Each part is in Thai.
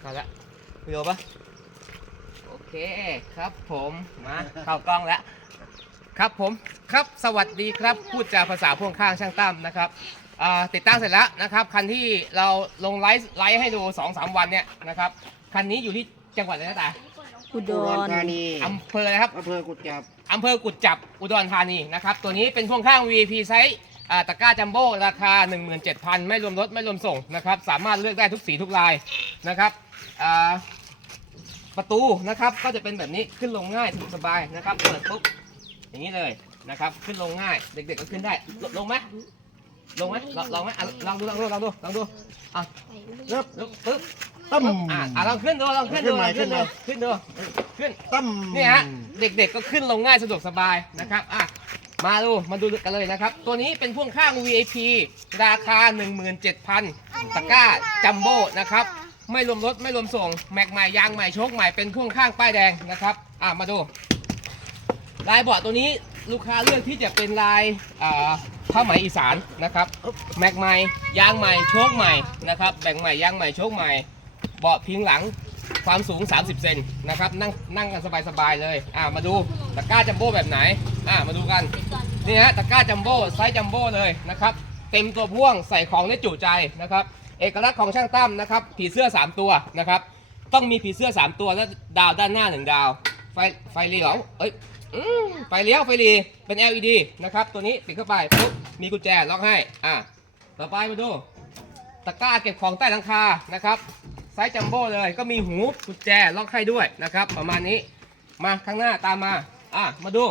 เอาละวิดีโอปะโอเคครับผมมาเข้ากล้องแล้วครับผมครับสวัสดีครับพูดจาภาษาพ่วงข้างช่างตั้มนะครับอ่าติดตั้งเสร็จแล้วนะครับคันที่เราลงไลฟ์ไลฟ์ให้ดู2อสวันเนี่ยนะครับคันนี้อยู่ที่จังหวัดอะไรนะตาอุดอุดรรธานีอำเภออะไรครับอำเภอกุดจับอำเภอกุดจับอุดรธานีนะครับตัวนี้เป็นพ่วงข้าง VP ไซส์ อ่าตะกร้าจัมโบ้ราคา 17,000 ไม่รวมรถไม่รวมส่งนะครับ สามารถเลือกได้ทุกสีทุกลายนะครับอ่าประตูนะครับก็จะเป็นแบบนี้ขึ้นลงง่ายสะดวกสบายนะครับเปิดปุ๊บอย่างนี้เลยนะครับ ขึ้นลงง่ายเด็กๆก็ขึ้นได้ลลงไหมลงไหมลองลองไหมอะลองดูลองดูลองดูลองดูอะเริ่มปึ๊บปึ๊บตั้มอะอะลองขึ้นดูลองขึ้นดูลองขึ้นดูขึ้นดูขึ้นตั้มนี่ฮะเด็กๆก็ขึ้นลงง่ายสะดวกสบายนะครับอะ มาดูมาดูกันเลยนะครับ ตัวนี้เป็นพ่วงข้าง VIP ราคา 17,000ตะกร้าจัมโบ้นะครับ ไม่รวมรถไม่รวมส่ง แม็กใหม่ยางใหม่โชคใหม่เป็นพ่วงข้างป้ายแดงนะครับอะมาดูลายเบาะตัวนี้ลูกค้าเลือกที่จะเป็นลายอ่าผ้าไหมอีสานนะครับแม็กใหม่ยางใหม่โชคใหม่นะครับแบ่งใหม่ยางใหม่โชคใหม่เบาะพิงหลัง ความสูง 30 เซนนะครับ นั่งนั่งกันสบายๆเลย อ่ามาดูตะกร้าจัมโบ้แบบไหน อ่ามาดูกัน นี่ฮะตะกร้าจัมโบ้ไซส์จัมโบ้เลยนะครับ เต็มตัวพ่วงใส่ของได้จุใจนะครับ เอกลักษณ์ของช่างตั้มนะครับ ผีเสื้อ 3 ตัวนะครับ ต้องมีผีเสื้อ 3 ตัวและดาวด้านหน้า 1 ดาว ไฟไฟเลี้ยวเอ้ยอืมไฟเลี้ยวไฟรีเป็น LED นะครับ ตัวนี้ปิดเข้าไปปุ๊บมีกุญแจล็อกให้ อ่าต่อไปมาดูตะกร้าเก็บของใต้หลังคานะครับ ไซส์จัมโบ้เลย ก็มีหูกุญแจล็อกให้ด้วยนะครับ ประมาณนี้มาข้างหน้าตามมาอะมาดู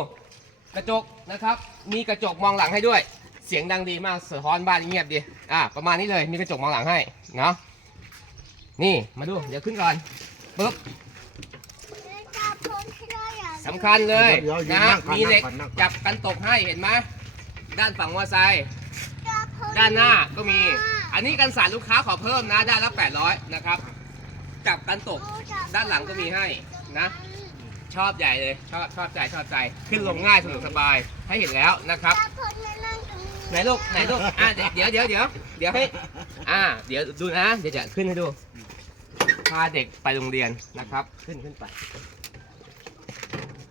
กระจกนะครับ มีกระจกมองหลังให้ด้วย เสียงดังดีมากเสือฮอนบ้านเงียบดีอะประมาณนี้เลยมีกระจกมองหลังให้เนาะนี่มาดูเดี๋ยวขึ้นก่อนปุ๊บสำคัญเลยเดี๋ยวนะนั่งก่อนมีเหล็กนั่งก่อนนั่งก่อนจับกันตกให้เห็นไหมด้านฝั่งมอไซค์ด้านหน้าก็มี อันนี้กันสารลูกค้าขอเพิ่มนะด้านละ800นะครับ จับกันตก ด้านหลังก็มีให้นะ ชอบใหญ่เลย ชอบชอบใจชอบใจ ขึ้นลงง่ายสะดวกสบาย ให้เห็นแล้วนะครับ ไหนลูกไหนลูกอะเดี๋ยวเดี๋ยวเดี๋ยวเดี๋ยวให้อ่า เดี๋ยวดูนะ เดี๋ยวจะขึ้นให้ดู พาเด็กไปโรงเรียนนะครับ ขึ้นขึ้นไป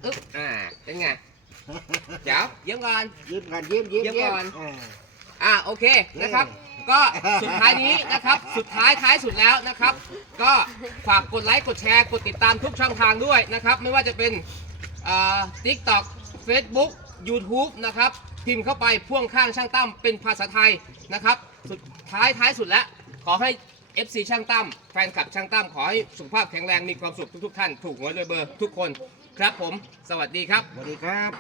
อึ๊บอ่า เป็นไง เดี๋ยวเยี่ยมก่อนยิ้มกันยิ้มยิ้มเดี๋ยวก่อนเอออ่าโอเคนะครับ ก็สุดท้ายนี้นะครับ สุดท้ายท้ายสุดแล้วนะครับ ก็ฝากกดไลค์กดแชร์กดติดตามทุกช่องทางด้วยนะครับ ไม่ว่าจะเป็นทิกตอกเฟซบุ๊กยูทูบนะครับ พิมพ์เข้าไปพ่วงข้างช่างตั้มเป็นภาษาไทยนะครับ สุดท้ายท้ายสุดแล้ว ขอให้ FC ช่างตั้มแฟนคลับช่างตั้มขอให้สุขภาพแข็งแรงมีความสุขทุกๆท่าน ถูกหวยรวยเบอร์ทุกคนครับผม สวัสดีครับ สวัสดีครับ